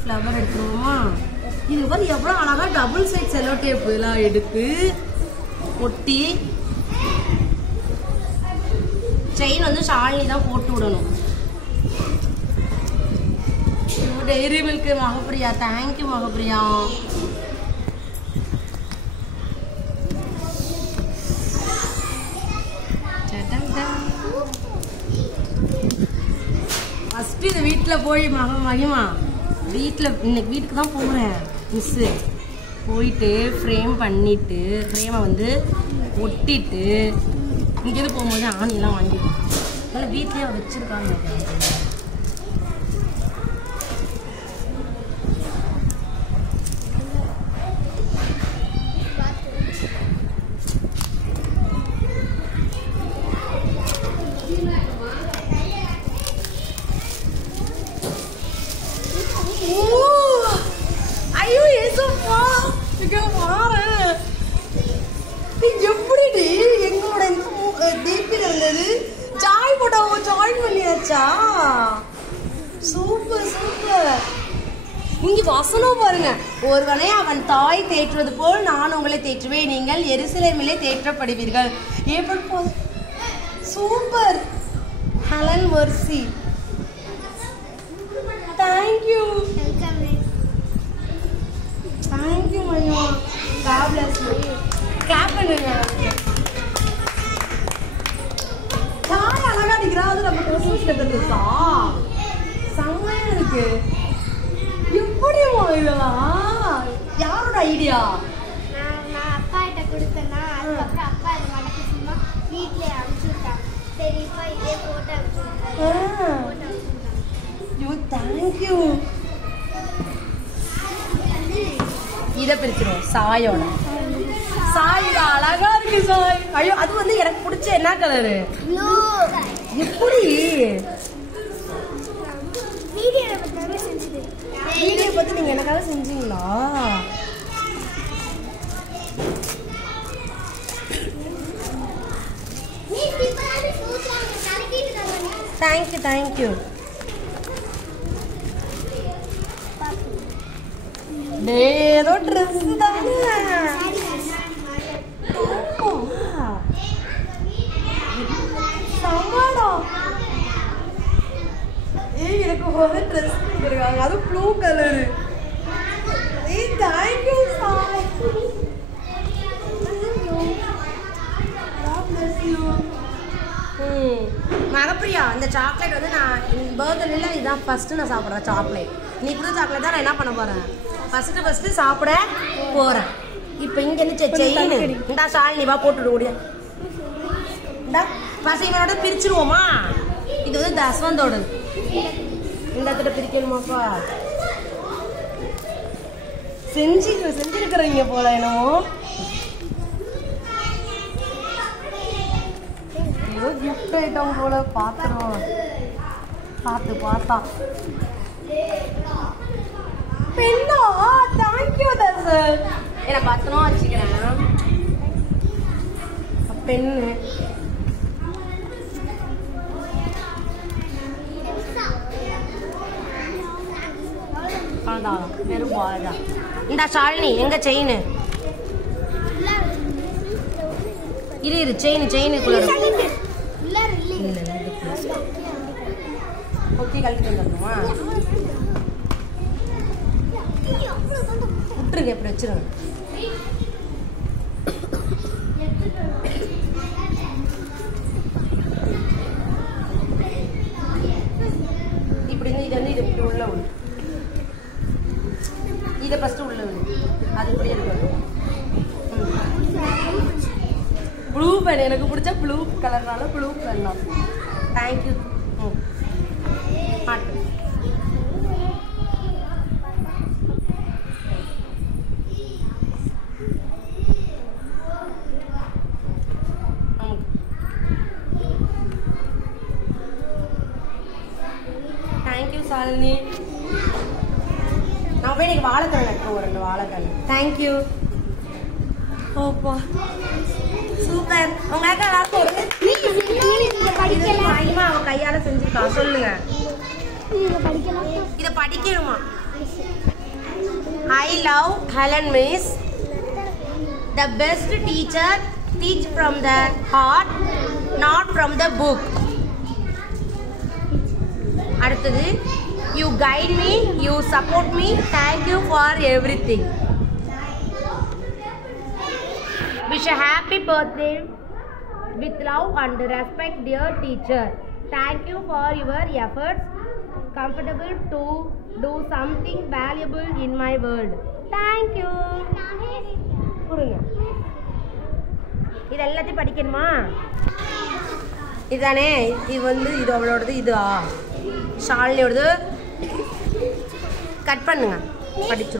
Flower எடுத்துருவோமா? இது வந்து எவ்வளவு அழகா டபுள் சைட் செல்லோ டேப் எல்லாம் எடுத்து ஒட்டி செயின் வந்து ஷாலினி தான் போட்டு விடணும். Dairy milk Magapriya, thank you Magapriya. First இந்த வீட்டுல போய் மகிமா வீட்டுல இன்னைக்கு வீட்டுக்கு தான் போறேன். மிஸ் போயிட்டு ஃப்ரேம் பண்ணிட்டு ஃப்ரேமை வந்து ஒட்டிட்டு இங்கேருந்து போகும்போது ஆணியெல்லாம் வாங்கிடுவேன். அதனால வீட்லயே வச்சிருக்காங்க. எப்படி எங்களோட தீபில இருந்தது ஜாய் போட்டோ ஜாயின் பண்ணியாச்சா? Super super. இங்க வசனம் பாருங்க. ஒருவனை அவன் தாய் தேற்றுவது போல் நான் உங்களை தேற்றுவேன், நீங்கள் எருசலேமிலே தேற்றப்படுவீர்கள். April Paul super. ஹலன் வர்சி தேங்க்யூ தேங்க்யூ மய்யா. God bless you. கிளாப் பண்ணுங்க. யார் அழகா நிக்கிறா? அது நம்ம கிறிஸ்மஸ்ல இருந்துச்சா? செம்மையா இருக்கு. எப்படி இதெல்லாம் யாரோட ஐடியா? நான் அப்பா கிட்ட கொடுத்தேன்னா அதுக்கப்புறம் அப்பா அதை மடக்கி சும்மா வீட்டிலே அனுப்பிச்சுட்டாங்க. சரி இப்போ இதே போட்டோ அனுப்பிச்சுட்டாங்க. தேங்க்யூ. இதை பிரிச்சிருவோம். சாயோட சாய் அழகா இருக்கு சாய். ஐயோ அது வந்து எனக்கு பிடிச்ச என்ன கலரு? எப்படி வீடியோ பத்தி நீங்க எனக்காக செஞ்சீங்களா? Thank you thank you. ஏதோ ட்ரெஸ் தானே. எனக்கு ஒரு ட்ரெஸ் கொடுத்துருக்காங்க, அது ப்ளூ கலரு. தேங்க்யூ சாய். மகப்பிரியா இந்த சாக்லேட் வந்து நான் பர்த்டேல இதுதான் ஃபர்ஸ்ட் நான் சாப்பிட்றேன் சாக்லேட். நீ கொடுத்த சாக்லேட் தான் நான் என்ன பண்ண போறேன்? ஃபர்ஸ்ட் சாப்பிட போறேன். இப்போ இங்க இருந்து செயின் இந்தா ஷாலினி வா போட்டு ஓடியா. இந்தா ஃபர்ஸ்ட் இவனோட பிரிச்சிருவோமா? இது வந்து தஸ்வந்தோட. இந்த இடத்துல பிரிக்கணுமாப்பா? செஞ்சிருக்கிறீங்க போல என்னமோ. ஏதோ கிஃப்ட் ஐட்டம் போல பாத்துறோம். பார்த்தா பெண்ணா? தேங்க்யூ தசர். என்ன பத்திரமா வச்சுக்கிறேன். பெண்ணு வெறும் பால் தான். இந்த ஷாலினி எங்க செயின்? இரு செயினுக்குள்ள ஒட்டி கழட்டி வந்துடணுமா? விட்டுருங்க, எப்படி வச்சிருங்க. இப்படி இது வந்து இது இப்படி உள்ள விடு. இதை ஃபர்ஸ்ட் உள்ள விடு. அது இப்படியே இருக்கட்டும். ப்ளூ பென் எனக்கு பிடிச்ச ப்ளூ கலர்னால ப்ளூ பென் தான். தேங்க்யூ. மாட்டு தேங்க்யூ சாலினி. நான் போய் எனக்கு வாழைக்கல் நட்டுறோம், ஒரு 2 வாழைக்கல். தேங்க்யூ. ஓப்பா சூப்பர். உங்களுக்கு எல்லாருக்கும் அவன் கையால செஞ்சிருக்கா. சொல்லுங்க. இதை படிக்கணுமா? I love Helen Miss. The best teacher teach from the heart, not from the book. அடுத்தது you guide me, you support me, thank you for everything. Wish a happy birthday with love and respect, dear teacher. Thank you for your efforts. Comfortable to do something valuable in my world. Thank you. புரியுங்க. இது எல்லாத்தையும் படிக்கணுமா? இதானே இது இது அவளோடது இது ஷாலினியோடது. Cut பண்ணுங்க படிச்சு